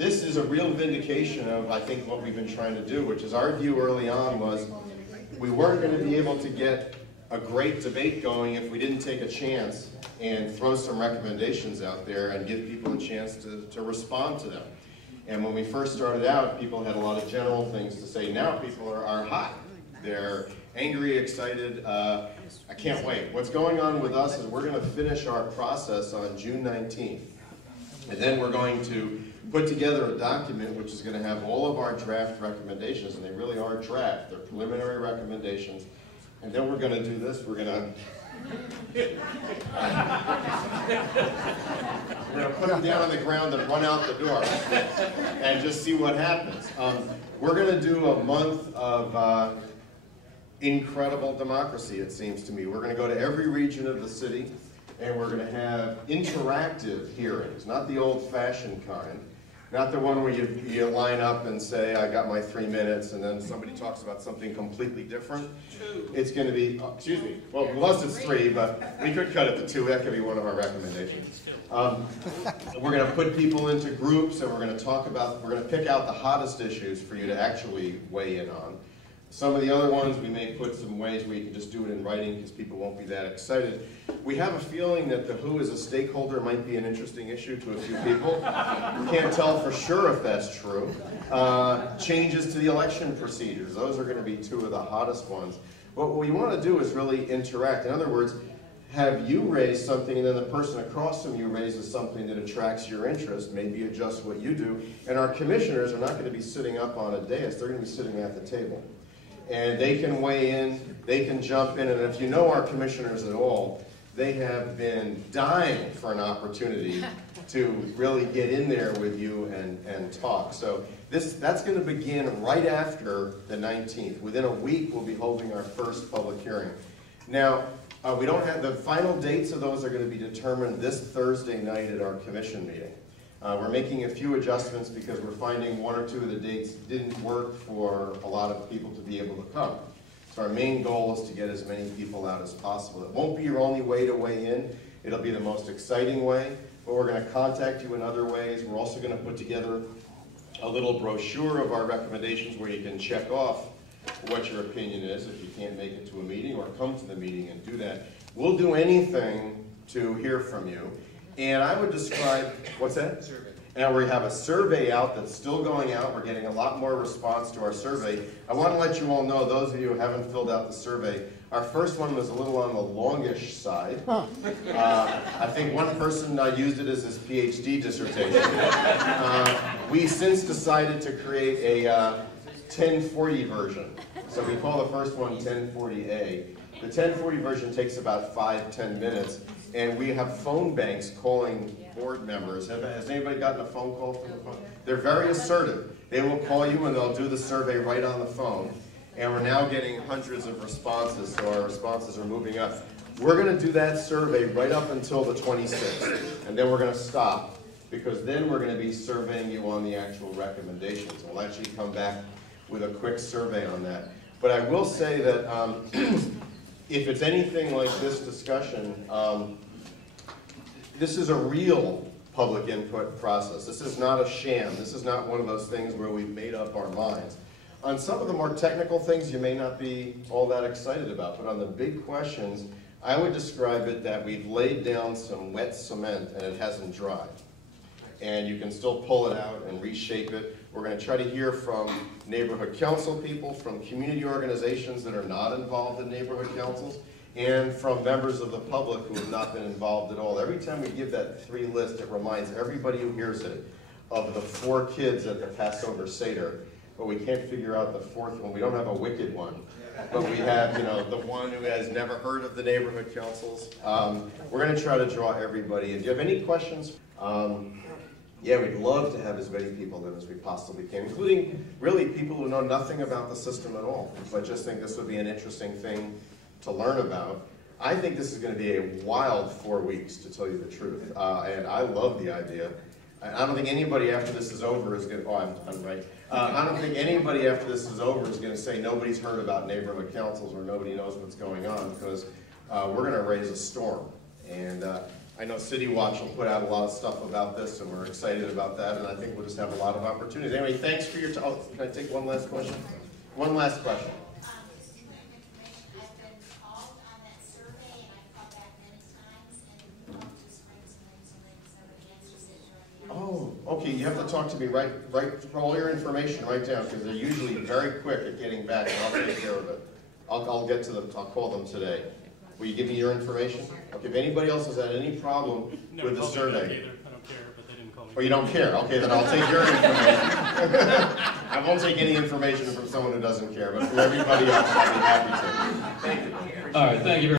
this is a real vindication of, I think, what we've been trying to do, which is our view early on was we weren't going to be able to get a great debate going if we didn't take a chance and throw some recommendations out there and give people a chance to respond to them. And when we first started out, people had a lot of general things to say. Now people are hot. They're angry, excited. I can't wait. What's going on with us is we're going to finish our process on June 19th. And then we're going to put together a document which is going to have all of our draft recommendations, and they really are draft. They're preliminary recommendations. And then we're going to do this. We're going to put them down on the ground and run out the door and just see what happens. We're going to do a month of incredible democracy, it seems to me. We're going to go to every region of the city, and we're going to have interactive hearings, not the old-fashioned kind, not the one where you line up and say, I got my 3 minutes, and then somebody talks about something completely different. It's going to be, excuse me, well, unless it's 3, but we could cut it to 2. That could be one of our recommendations. We're going to put people into groups, and we're going to pick out the hottest issues for you to actually weigh in on. Some of the other ones, we may put some ways where you can just do it in writing because people won't be that excited. We have a feeling that the WHO as a stakeholder might be an interesting issue to a few people. We can't tell for sure if that's true. Changes to the election procedures, those are going to be 2 of the hottest ones. What we want to do is really interact. In other words, have you raise something and then the person across from you raises something that attracts your interest, maybe adjust what you do, and our commissioners are not going to be sitting up on a dais, they're going to be sitting at the table. And they can weigh in, they can jump in, and if you know our commissioners at all, they have been dying for an opportunity to really get in there with you and talk. So that's going to begin right after the 19th. Within a week, we'll be holding our first public hearing. Now, we don't have, the final dates of those are going to be determined this Thursday night at our commission meeting. We're making a few adjustments because we're finding 1 or 2 of the dates didn't work for a lot of people to be able to come. So our main goal is to get as many people out as possible. It won't be your only way to weigh in. It'll be the most exciting way, but we're going to contact you in other ways. We're also going to put together a little brochure of our recommendations where you can check off what your opinion is if you can't make it to a meeting or come to the meeting and do that. We'll do anything to hear from you. And I would describe, what's that? Survey. And we have a survey out that's still going out. We're getting a lot more response to our survey. I want to let you all know, those of you who haven't filled out the survey, our first one was a little on the longish side. I think one person used it as his PhD dissertation. We since decided to create a 1040 version. So we call the first one 1040A. The 1040 version takes about 5–10 minutes. And we have phone banks calling board members. Has anybody gotten a phone call from the phone? They're very assertive. They will call you and they'll do the survey right on the phone. And we're now getting hundreds of responses, so our responses are moving up. We're going to do that survey right up until the 26th. And then we're going to stop, because then we're going to be surveying you on the actual recommendations. We'll actually come back with a quick survey on that. But I will say that if it's anything like this discussion, this is a real public input process. This is not a sham. This is not one of those things where we've made up our minds. On some of the more technical things, you may not be all that excited about, but on the big questions, I would describe it that we've laid down some wet cement and it hasn't dried. And you can still pull it out and reshape it. We're going to try to hear from neighborhood council people, from community organizations that are not involved in neighborhood councils, and from members of the public who have not been involved at all. Every time we give that 3 list, it reminds everybody who hears it of the 4 kids at the Passover Seder, but we can't figure out the 4th one. We don't have a wicked one, but we have, the one who has never heard of the neighborhood councils. We're going to try to draw everybody in. Do you have any questions? Yeah, we'd love to have as many people in as we possibly can, including really people who know nothing about the system at all, but just think this would be an interesting thing to learn about. I think this is going to be a wild 4 weeks, to tell you the truth, and I love the idea. I don't think anybody after this is over is going to, I'm right. I don't think anybody after this is over is going to say nobody's heard about neighborhood councils or nobody knows what's going on, because we're going to raise a storm. And I know City Watch will put out a lot of stuff about this, and we're excited about that, and I think we'll just have a lot of opportunities. Anyway, thanks for your time. Oh, can I take one last question? One last question. Just to quick information, I've been called on that survey, and I've called back many times, and just brings somebody answers it during the Oh, okay, you have to talk to me, write all your information right down, because they're usually very quick at getting back, and I'll take care of it. I'll get to them, I'll call them today. Will you give me your information? Okay, if anybody else has had any problem with the survey. I don't care, but they didn't call me. Oh, you don't care? Okay, then I'll take your information. I won't take any information from someone who doesn't care, but for everybody else, I'll be happy to. Thank you. All right, thank you very much.